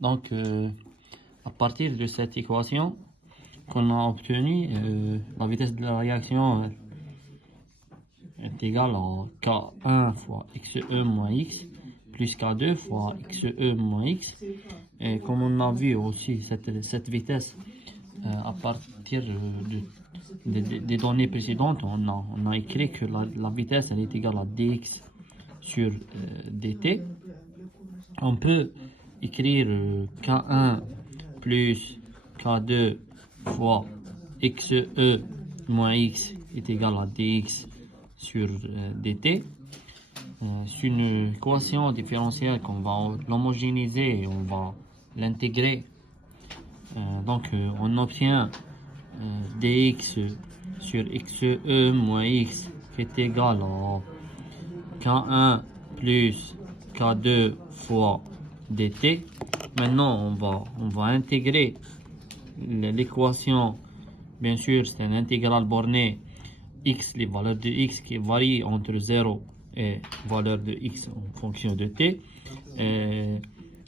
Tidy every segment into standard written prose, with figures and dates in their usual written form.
Donc, à partir de cette équation qu'on a obtenue, la vitesse de la réaction est égale à K1 fois XE moins X plus K2 fois XE moins X. Et comme on a vu aussi cette vitesse à partir des données précédentes, on a écrit que la vitesse elle est égale à dx sur dt. On peut écrire K1 plus K2 fois XE moins X est égal à dx sur dt. C'est une équation différentielle qu'on va l'homogénéiser et on va l'intégrer. Donc on obtient dx sur xe moins x qui est égal à k1 plus k2 fois dt. Maintenant on va intégrer l'équation. Bien sûr c'est une intégrale bornée x, les valeurs de x qui varient entre 0 et valeur de x en fonction de t.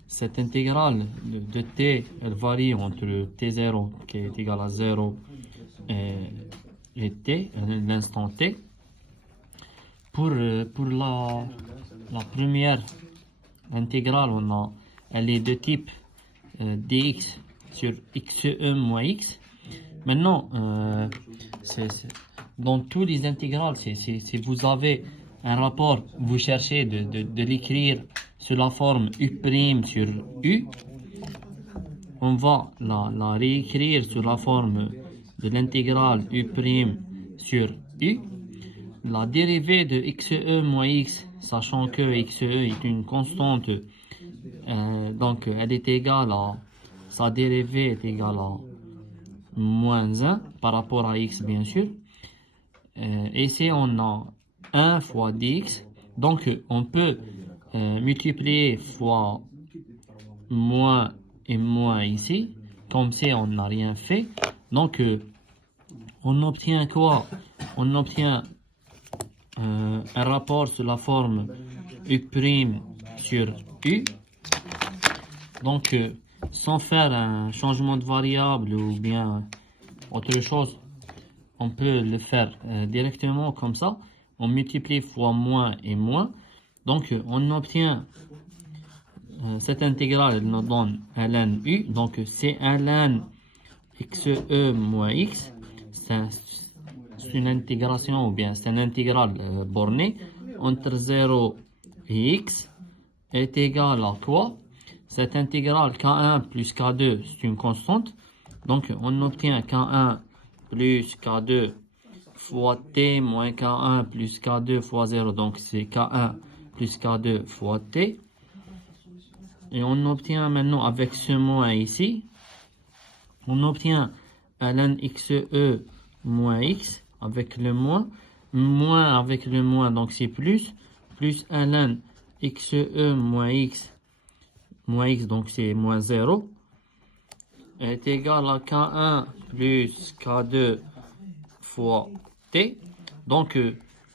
Cette intégrale de t, elle varie entre t0 qui est égal à 0 et t, l'instant t. Pour la première intégrale, elle est de type dx sur xe moins x. Maintenant, dans tous les intégrales, si vous avez un rapport, vous cherchez de l'écrire sous la forme u' sur u, on va la réécrire sous la forme de l'intégrale u' sur u. La dérivée de xe moins x, sachant que xe est une constante, donc elle est égale à, sa dérivée est égale à moins 1 par rapport à x bien sûr. Ici on a 1 fois dx, donc on peut multiplier fois moins et moins ici, comme si on n'a rien fait. Donc on obtient quoi? On obtient un rapport sous la forme u' sur u. Donc sans faire un changement de variable ou bien autre chose, on peut le faire directement comme ça. On multiplie fois moins et moins. Donc on obtient cette intégrale, elle nous donne ln u. Donc c'est ln xe moins x. C'est une intégration ou bien c'est une intégrale bornée entre 0 et x est égale à quoi? Cette intégrale k1 plus k2 c'est une constante. Donc on obtient k1 plus k2 fois t moins k1 plus k2 fois 0. Donc c'est k1 plus k2 fois t. Et on obtient maintenant avec ce moins ici, on obtient ln xe moins x avec le moins avec le moins, donc c'est plus ln xe moins x, donc c'est moins 0, est égal à k1 plus k2 fois t. Donc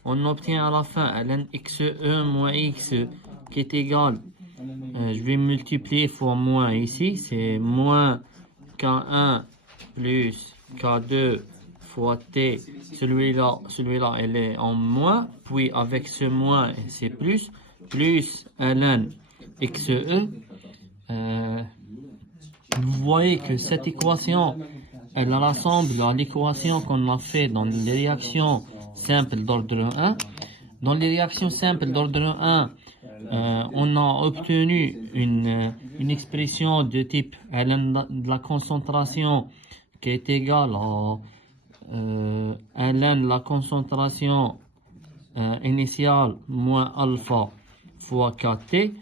on obtient à la fin ln xe moins x qui est égal, je vais multiplier fois moins ici, c'est moins k1 plus k2 fois t. Celui-là elle est en moins, puis avec ce moins c'est plus ln xe. Vous voyez que cette équation elle rassemble à l'équation qu'on a fait dans les réactions simples d'ordre 1. Dans les réactions simples d'ordre 1, on a obtenu une expression de type ln de la concentration qui est égale à ln la concentration initiale moins alpha fois kt.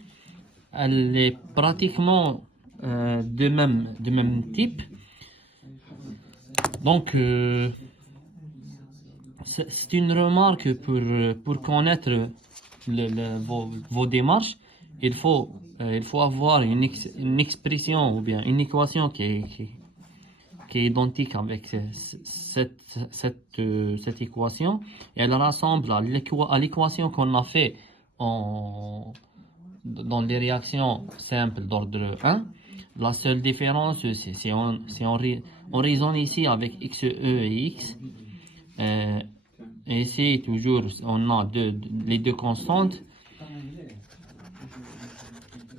Elle est pratiquement de même type. Donc c'est une remarque pour connaître vos démarches. Il faut avoir une expression ou bien une équation qui est identique avec cette équation, et elle rassemble à l'équation qu'on a fait dans les réactions simples d'ordre 1. La seule différence, c'est on raisonne ici avec XE et X. Et ici, toujours, on a les deux constantes.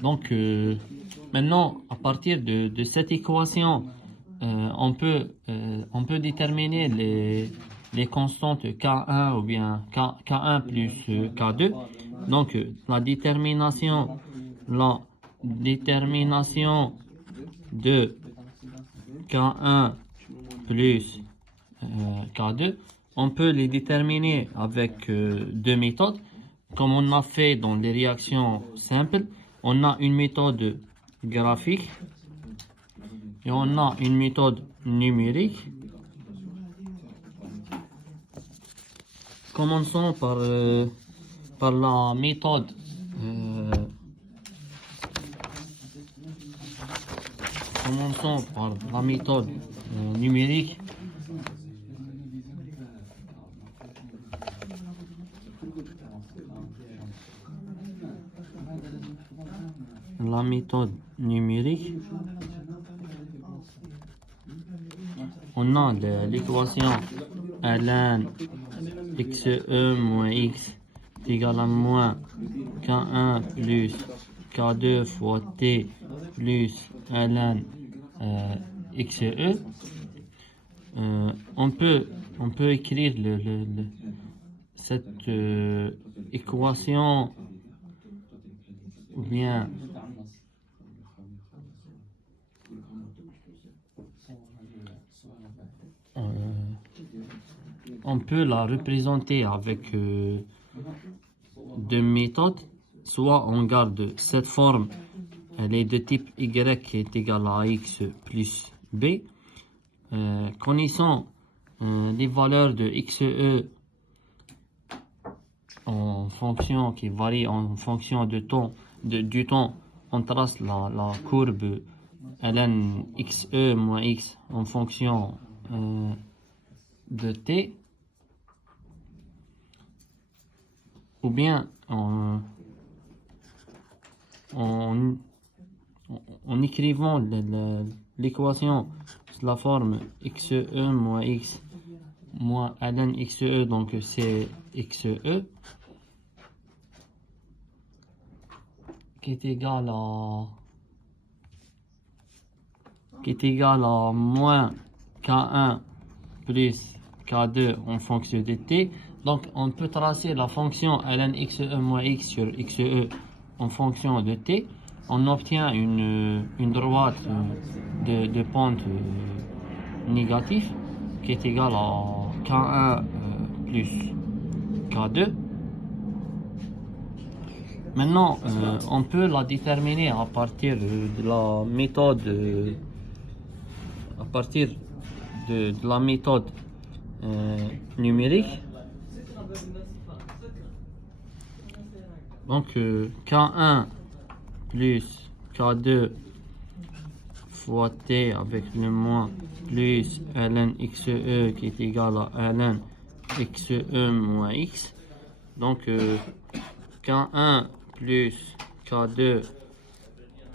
Donc, maintenant, à partir de cette équation, on peut déterminer les constantes K1 ou bien K1 plus K2. Donc, la détermination de K1 plus K2, on peut les déterminer avec deux méthodes, comme on a fait dans les réactions simples. On a une méthode graphique et on a une méthode numérique. Commençons par la méthode numérique. La méthode numérique, on a l'équation ln xe moins x est égal à moins k1 plus k2 fois t plus ln xe. On peut écrire cette équation ou bien on peut la représenter avec deux méthodes. Soit on garde cette forme, elle est de type y qui est égale à x plus b. Connaissant les valeurs de xe en fonction qui varie en fonction du temps, on trace la courbe ln xe moins x en fonction de t, ou bien en écrivant l'équation sous la forme xe moins x moins ln xe, donc c'est xe qui est égal à moins k1 plus k2 en fonction de t. Donc on peut tracer la fonction ln xe moins x sur xe en fonction de t. On obtient une droite de pente négative qui est égale à k1 plus k2. Maintenant, on peut la déterminer à partir de la méthode numérique. Donc K1 plus K2 fois T avec le moins plus ln xe qui est égal à ln xe moins x. Donc K1 plus K2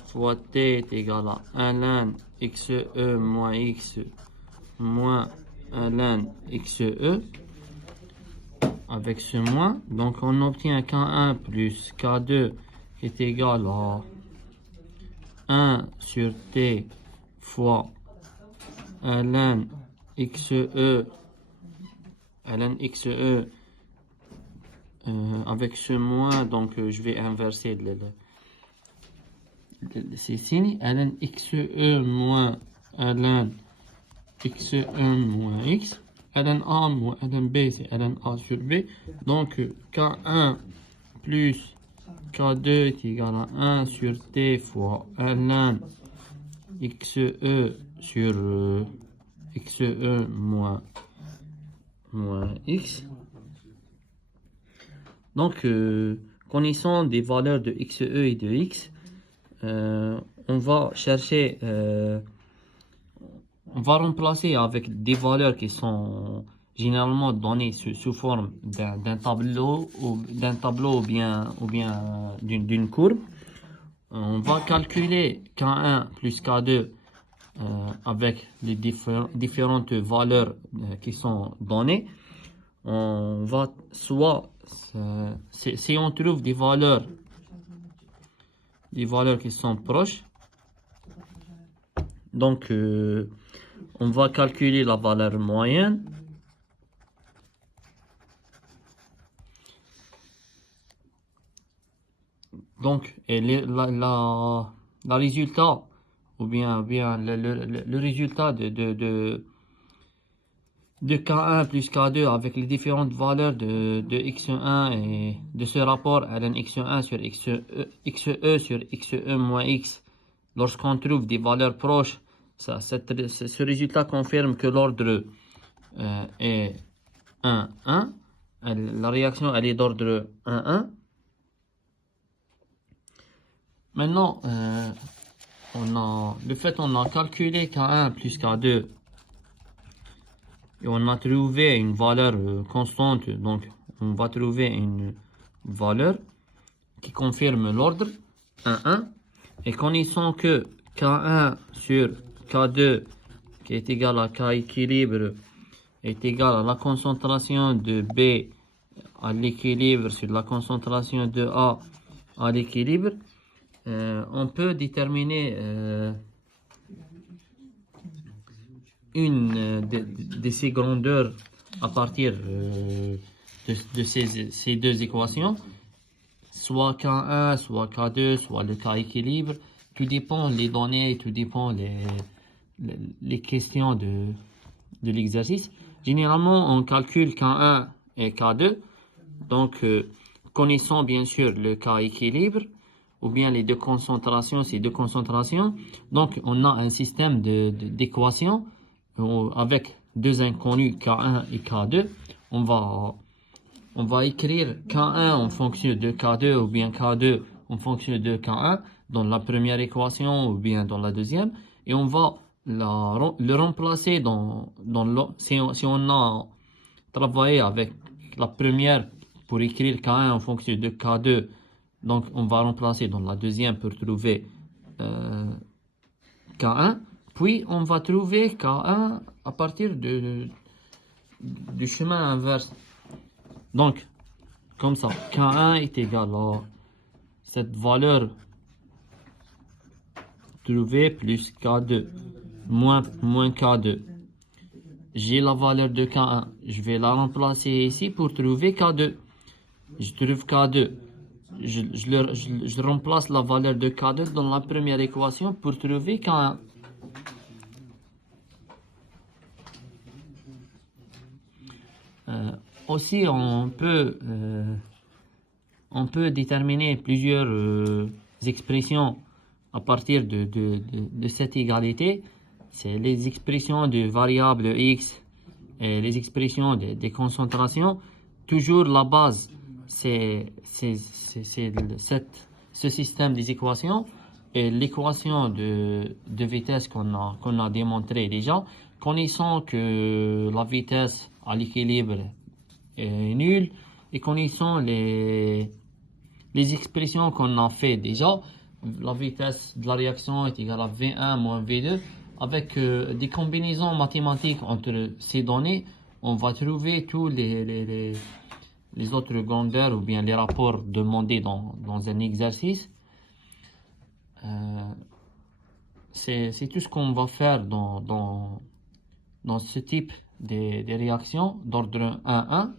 fois T est égal à ln xe moins x moins ln xe. Avec ce moins, donc on obtient K1 plus K2 qui est égal à 1 sur T fois ln xe avec ce moins, donc je vais inverser ces signes. Ln xe moins ln xe moins x. ln A moins ln B, c'est ln A sur B. Donc K1 plus K2 est égal à 1 sur T fois ln xe sur xe moins x. Donc connaissant des valeurs de xe et de x, on va chercher, on va remplacer avec des valeurs qui sont généralement données sous forme d'un tableau ou bien d'une courbe. on va calculer K1 plus K2 avec les différentes valeurs qui sont données. On va soit, si on trouve des valeurs qui sont proches, donc on va calculer la valeur moyenne. Donc, et la résultat, ou bien le résultat de K1 plus K2 avec les différentes valeurs de x1 et de ce rapport ln x1 sur xe sur xe moins x, lorsqu'on trouve des valeurs proches, ce résultat confirme que l'ordre est 1, 1. La réaction elle est d'ordre 1, 1. Maintenant, on a calculé K1 plus K2 et on a trouvé une valeur constante. Donc, on va trouver une valeur qui confirme l'ordre 1, 1. Et connaissant que K1 sur K2 qui est égal à K équilibre est égal à la concentration de B à l'équilibre sur la concentration de A à l'équilibre, on peut déterminer une de ces grandeurs à partir de ces deux équations, soit K1, soit K2, soit le K équilibre. Tout dépend les données, tout dépend les questions de l'exercice. Généralement, on calcule K1 et K2. Donc, connaissant bien sûr le K équilibre, ou bien les deux concentrations, ces deux concentrations. Donc, on a un système d'équations avec deux inconnus K1 et K2. On va écrire K1 en fonction de K2 ou bien K2 en fonction de K1 dans la première équation ou bien dans la deuxième. Et on va le remplacer si on a travaillé avec la première pour écrire K1 en fonction de K2, donc on va remplacer dans la deuxième pour trouver K1, puis on va trouver K1 à partir du chemin inverse. Donc, comme ça, K1 est égal à cette valeur trouvée plus K2 moins K2. J'ai la valeur de K1, je vais la remplacer ici pour trouver K2. Je trouve K2. Je remplace la valeur de K2 dans la première équation pour trouver K1. Aussi, on peut déterminer plusieurs expressions à partir de cette égalité. C'est les expressions de variables x et les expressions des concentrations. Toujours la base, c'est ce système des équations et l'équation de vitesse qu'on a démontré déjà. Connaissant que la vitesse à l'équilibre est nulle et connaissant les expressions qu'on a fait déjà, la vitesse de la réaction est égale à V1 moins V2. Avec des combinaisons mathématiques entre ces données, on va trouver tous les autres grandeurs ou bien les rapports demandés dans un exercice. C'est tout ce qu'on va faire dans ce type de réactions d'ordre 1-1.